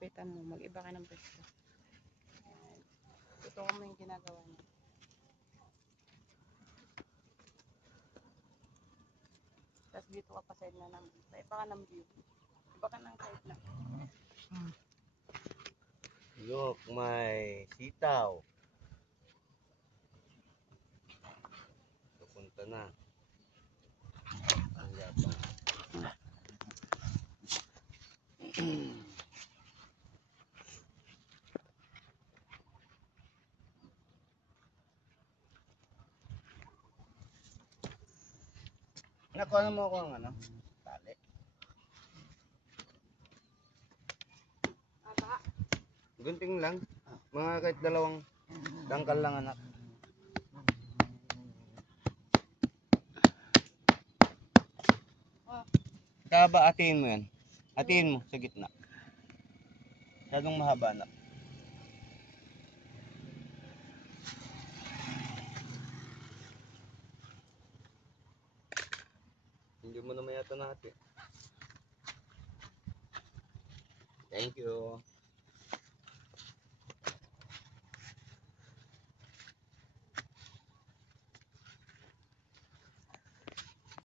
Lapitan mo, mag-iba ka ng pwesto. Tutukan mo yung ginagawa niya. Tapos dito ka pa side na ng, iba ka ng view. Iba ka ng side na. Look, may sitaw. Pupunta na. Ang yabang. Nakuha mo ako ng ano? Tali. Gunting lang. Mga kahit dalawang dangkal lang anak. Kaba atiin mo yan. Atiin mo sa gitna. Masyadong mahaba anak. Hindi mo naman yata natin. Thank you.